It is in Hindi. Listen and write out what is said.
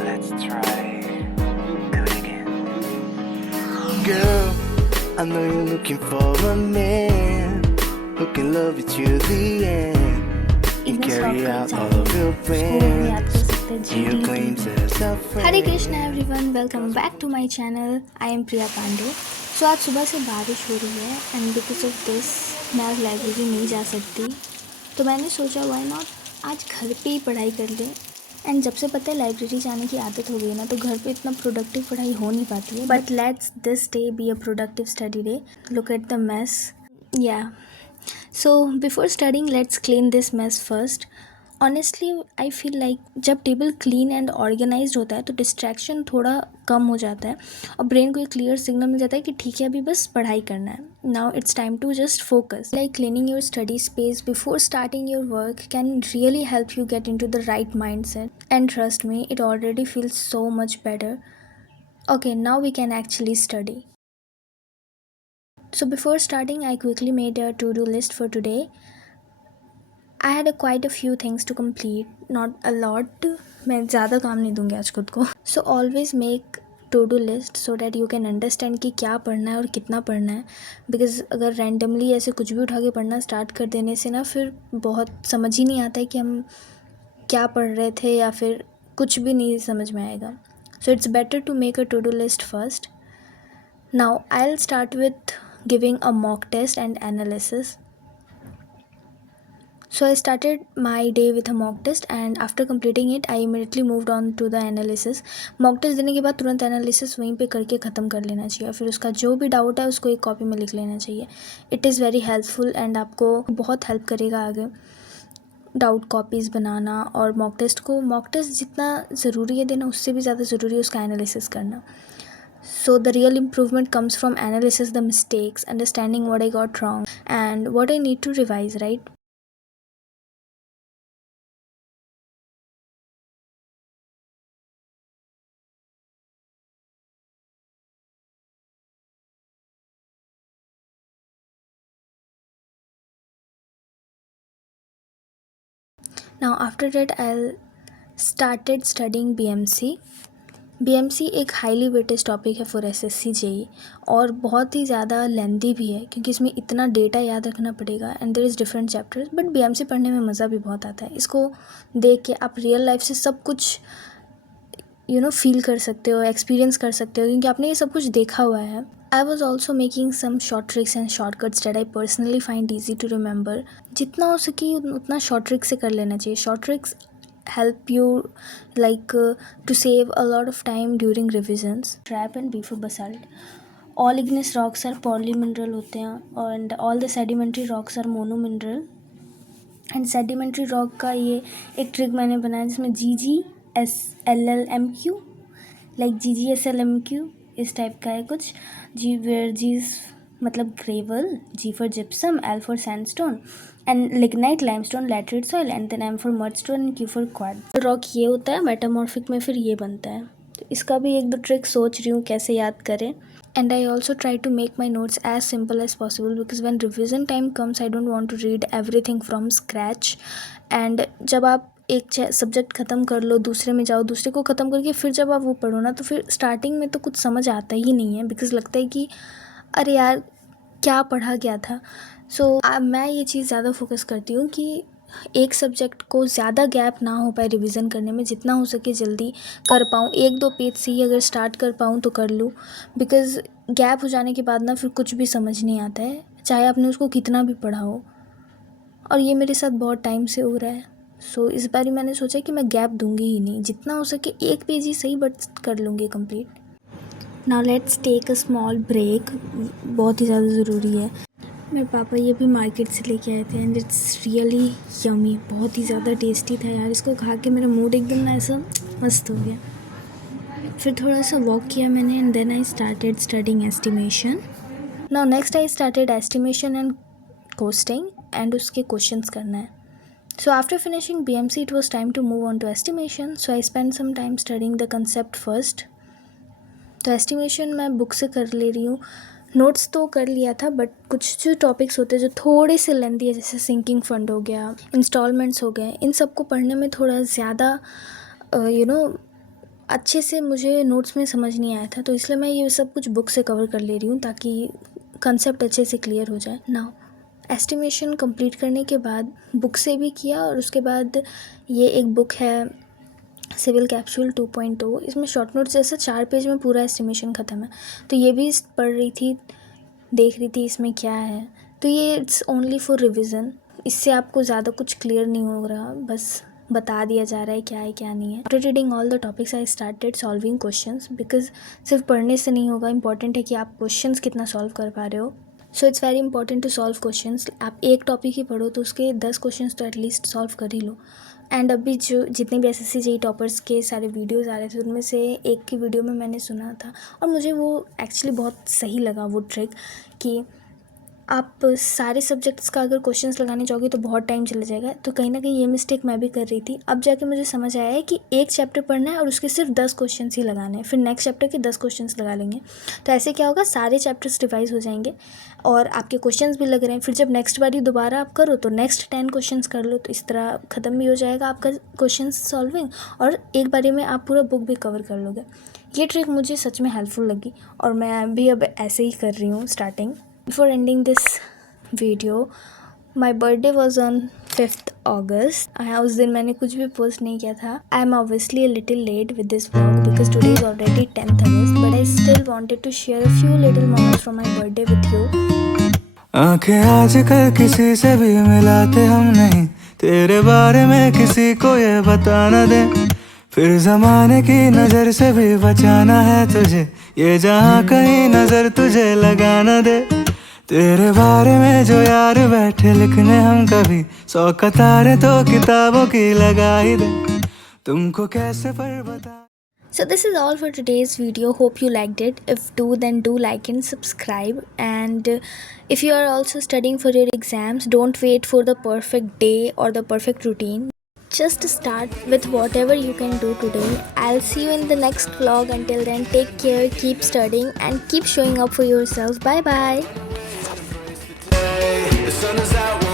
Let's try do it again. Girl, I know you're looking for a man who can love you to the end and carry out all of your plans. You claim to self-friend. Hare Krishna everyone, welcome back to my channel. I am Priya Pandey. So आज सुबह से बारिश हो रही है एंड बिकॉज ऑफ दिस मैं आज लाइब्रेरी नहीं जा सकती, तो मैंने सोचा व्हाई नॉट आज घर पे ही पढ़ाई कर लें। एंड जब से पता है लाइब्रेरी जाने की आदत हो गई ना, तो घर पे इतना प्रोडक्टिव पढ़ाई हो नहीं पाती है। But let's this day be a productive study day. Look at the mess. Yeah so before studying let's clean this mess first. Honestly I feel like जब टेबल क्लीन एंड ऑर्गेनाइज्ड होता है तो डिस्ट्रैक्शन थोड़ा कम हो जाता है और ब्रेन को एक क्लियर सिग्नल मिल जाता है कि ठीक है अभी बस पढ़ाई करना है। Now it's time to just focus. Like cleaning your study space before starting your work can really help you get into the right mindset and trust me it already feels so much better. Okay, now we can actually study. So before starting, I quickly made a to-do list for today. I had quite a few things to complete, not a lot. मैं ज़्यादा काम नहीं दूँगी आज खुद को. So always make to-do list so that you can understand कि क्या पढ़ना है और कितना पढ़ना है. Because अगर randomly ऐसे कुछ भी उठा के पढ़ना स्टार्ट कर देने से ना फिर बहुत समझ ही नहीं आता है कि हम क्या पढ़ रहे थे या फिर कुछ भी नहीं समझ में आएगा. So it's better to make a to-do list first. Now I'll start with giving a mock test and analysis. So I started my day with a mock test and after completing it I immediately moved on to the analysis. mock test देने के बाद तुरंत analysis वहीं पे करके ख़त्म कर लेना चाहिए, फिर उसका जो भी डाउट है उसको एक कॉपी में लिख लेना चाहिए. It is very helpful and आपको बहुत हेल्प करेगा आगे डाउट कॉपीज़ बनाना. और मॉक टेस्ट जितना ज़रूरी है देना उससे भी ज़्यादा ज़रूरी है उसका एनालिसिस करना. So the real improvement comes from analysis the mistakes, understanding what I got wrong and what I need to revise, right? Now after that I'll started studying BMC. BMC एक हाईली वेटेज टॉपिक है फॉर SSC JEE और बहुत ही ज़्यादा लेंदी भी है क्योंकि इसमें इतना डेटा याद रखना पड़ेगा and there is different chapters. But BMC पढ़ने में मज़ा भी बहुत आता है. इसको देख के आप रियल लाइफ से सब कुछ फील कर सकते हो, एक्सपीरियंस कर सकते हो क्योंकि आपने ये सब कुछ देखा हुआ है. I was also making some short tricks and shortcuts that I personally find easy to remember. जितना हो सके उतना शॉर्ट ट्रिक से कर लेना चाहिए. Short tricks help you to save a lot of time during revisions. Trap and beef basalt. All igneous rocks are polymineral होते हैं and all the sedimentary rocks are monomineral. And sedimentary rock का ये एक ट्रिक मैंने बनाया जिसमें GGSLLMQ लाइक GGSLMQ इस टाइप का है कुछ. G मतलब gravel, G for gypsum, L for sandstone and lignite limestone laterite soil and then M for mudstone and Q for quartz. Rock ये होता है, मेटामॉर्फिक में फिर ये बनता है. तो इसका भी एक दो ट्रिक सोच रही हूँ कैसे याद करें. And I also try to make my notes as simple as possible because when revision time comes I don't want to read everything from scratch. And जब आप एक सब्जेक्ट ख़त्म कर लो दूसरे में जाओ, दूसरे को ख़त्म करके फिर जब आप वो पढ़ो ना तो फिर स्टार्टिंग में तो कुछ समझ आता ही नहीं है बिकॉज़ लगता है कि अरे यार क्या पढ़ा गया था. सो मैं ये चीज़ ज़्यादा फोकस करती हूँ कि एक सब्जेक्ट को ज़्यादा गैप ना हो पाए रिवीजन करने में, जितना हो सके जल्दी कर पाऊँ. एक दो पेज से ही अगर स्टार्ट कर पाऊँ तो कर लूँ बिकॉज़ गैप हो जाने के बाद ना फिर कुछ भी समझ नहीं आता है चाहे आपने उसको कितना भी पढ़ा हो. और ये मेरे साथ बहुत टाइम से हो रहा है. सो इस बार मैंने सोचा कि मैं गैप दूँगी ही नहीं, जितना हो सके एक पेज ही सही बट कर लूँगी complete. Now let's take a small break. बहुत ही ज़्यादा ज़रूरी है. मेरे पापा ये भी मार्केट से लेके आए थे एंड इट्स रियली यमी. बहुत ही ज़्यादा टेस्टी था यार. इसको खा के मेरा मूड एकदम ना ऐसा मस्त हो गया. फिर थोड़ा सा वॉक किया मैंने and then I started studying estimation. Now next I started estimation and costing and उसके क्वेश्चंस करना है. So after finishing BMC it was time to move on to estimation. So I spend some time studying the concept first. तो एस्टिमेशन मैं बुक से कर ले रही हूँ. नोट्स तो कर लिया था, बट कुछ जो टॉपिक्स होते हैं जो थोड़े से लेंदी है, जैसे सिंकिंग फंड हो गया, इंस्टॉलमेंट्स हो गए, इन सबको पढ़ने में थोड़ा ज़्यादा अच्छे से मुझे नोट्स में समझ नहीं आया था, तो इसलिए मैं ये सब कुछ बुक से कवर कर ले रही हूँ ताकि कंसेप्ट अच्छे से क्लियर हो जाए। नाउ एस्टिमेशन कंप्लीट करने के बाद बुक से भी किया, और उसके बाद ये एक बुक है सिविल कैप्सूल 2.0, इसमें शॉर्ट नोट्स जैसा 4 पेज में पूरा एस्टिमेशन ख़त्म है, तो ये भी पढ़ रही थी, देख रही थी इसमें क्या है। तो ये इट्स ओनली फॉर रिविज़न, इससे आपको ज़्यादा कुछ क्लियर नहीं हो रहा, बस बता दिया जा रहा है क्या है क्या नहीं है। After reading all the topics I started solving questions, because सिर्फ पढ़ने से नहीं होगा, इंपॉर्टेंट है कि आप क्वेश्चंस कितना सॉल्व कर पा रहे हो। So it's very important to solve questions. आप एक टॉपिक ही पढ़ो तो उसके 10 क्वेश्चंस तो एटलीस्ट सॉल्व कर ही लो। एंड अभी जो जितने भी SSC JEE टॉपर्स के सारे वीडियोस आ रहे थे, उनमें से एक की वीडियो में मैंने सुना था और मुझे वो एक्चुअली बहुत सही लगा, वो ट्रिक, कि आप सारे सब्जेक्ट्स का अगर क्वेश्चंस लगाने जाओगे तो बहुत टाइम चला जाएगा। तो कहीं ना कहीं ये मिस्टेक मैं भी कर रही थी। अब जाके मुझे समझ आया है कि एक चैप्टर पढ़ना है और उसके सिर्फ 10 क्वेश्चंस ही लगाने हैं, फिर नेक्स्ट चैप्टर के 10 क्वेश्चंस लगा लेंगे। तो ऐसे क्या होगा, सारे चैप्टर्स रिवाइज हो जाएंगे और आपके क्वेश्चंस भी लग रहे हैं। फिर जब नेक्स्ट बारी दोबारा आप करो तो नेक्स्ट 10 क्वेश्चंस कर लो, तो इस तरह ख़त्म भी हो जाएगा आपका क्वेश्चन सॉल्विंग, और एक बारी में आप पूरा बुक भी कवर कर लोगे। ये ट्रिक मुझे सच में हेल्पफुल लगी और मैं भी अब ऐसे ही कर रही हूँ starting. Before ending this video, my birthday was on 5th August। उस दिन मैंने कुछ भी पोस्ट नहीं किया था। I am obviously little late with this vlog because today is already 10th August, but I still wanted to share a few little moments from my birthday with you. आंखें आजकल किसी से भी मिलाते हम नहीं, तेरे बारे में किसी को ये बताना दे, फिर जमाने की नजर से भी बचाना है तुझे, ये जहाँ कहीं नजर तुझे लगाना दे, तेरे बारे में जो यार बैठे लिखने हम कभी 100 कतारें तो किताबों की लगा ही दे, तुमको कैसे पर बता। So this is all for today's video. Hope you liked it. If do, then do like and subscribe. And if you are also studying for your exams, don't wait for the perfect day or the perfect routine. Just start with whatever you can do today. I'll see you in the next vlog. Until then, take care, keep studying and keep showing up for yourselves. Bye bye. The sun is out.